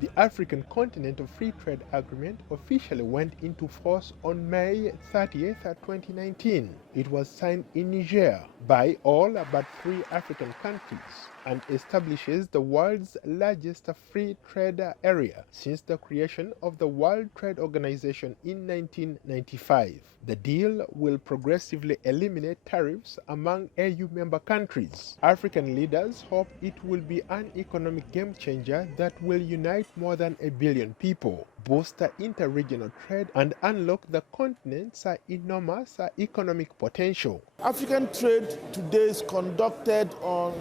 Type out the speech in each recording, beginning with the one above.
The African Continental Free Trade Agreement officially went into force on May 30th, 2019. It was signed in Niger by all but 3 African countries and establishes the world's largest free trade area since the creation of the World Trade Organization in 1995. The deal will progressively eliminate tariffs among AU member countries. African leaders hope it will be an economic game changer that will unite more than 1 billion people, boost inter-regional trade, and unlock the continent's enormous economic potential. African trade today is conducted on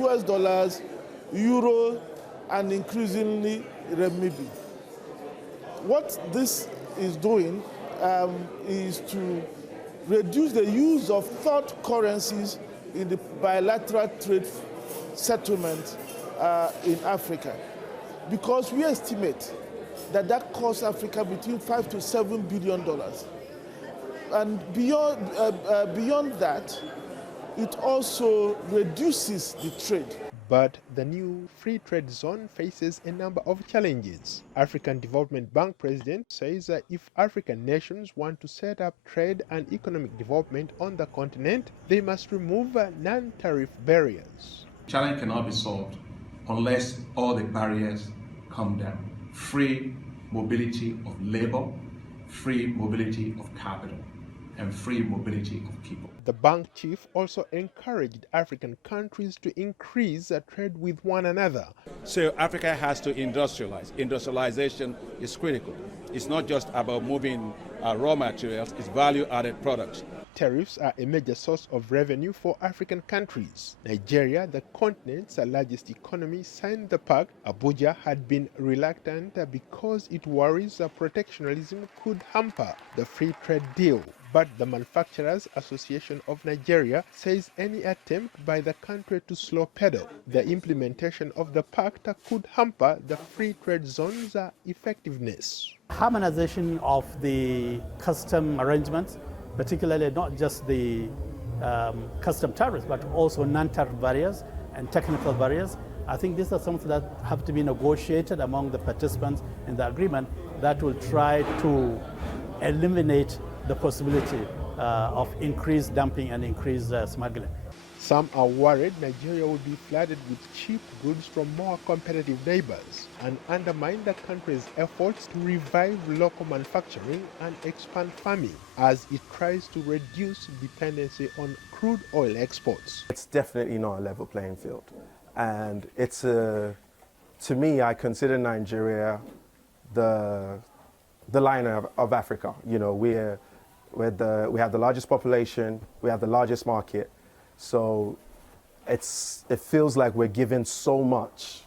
US dollars, euro, and increasingly renminbi. What this is doing is to reduce the use of third currencies in the bilateral trade settlement in Africa, because we estimate that costs Africa between $5 to $7 billion. And beyond that, it also reduces the trade. But the new free trade zone faces a number of challenges. African Development Bank President says that if African nations want to set up trade and economic development on the continent, they must remove non-tariff barriers. The challenge cannot be solved unless all the barriers come down. Free mobility of labor, free mobility of capital, and free mobility of people. The bank chief also encouraged African countries to increase trade with one another. So Africa has to industrialize. Industrialization is critical. It's not just about moving raw materials, it's value-added products. Tariffs are a major source of revenue for African countries. Nigeria, the continent's largest economy, signed the pact. Abuja had been reluctant because it worries that protectionism could hamper the free trade deal. But the Manufacturers Association of Nigeria says any attempt by the country to slow pedal the implementation of the pact could hamper the free trade zone's effectiveness. Harmonization of the custom arrangements, particularly not just the custom tariffs, but also non-tariff barriers and technical barriers. I think these are something that have to be negotiated among the participants in the agreement that will try to eliminate the possibility of increased dumping and increased smuggling. Some are worried Nigeria will be flooded with cheap goods from more competitive neighbors and undermine the country's efforts to revive local manufacturing and expand farming as it tries to reduce dependency on crude oil exports. It's definitely not a level playing field. And it's to me, I consider Nigeria the Lion of Africa. You know, we have the largest population, we have the largest market. So it feels like we're given so much.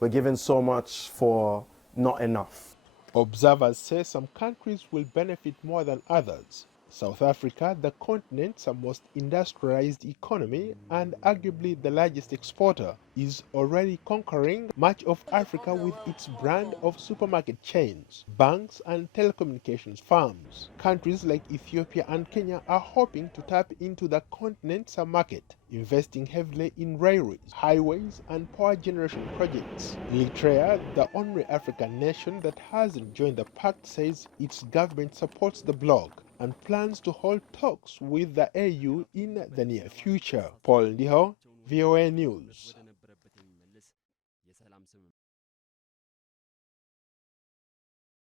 We're given so much for not enough. Observers say some countries will benefit more than others. South Africa, the continent's most industrialized economy and arguably the largest exporter, is already conquering much of Africa with its brand of supermarket chains, banks, and telecommunications firms. Countries like Ethiopia and Kenya are hoping to tap into the continent's market, investing heavily in railways, highways, and power generation projects. Eritrea, the only African nation that hasn't joined the pact, says its government supports the Bloc and plans to hold talks with the AU in the near future. Paul Ndiho, VOA News.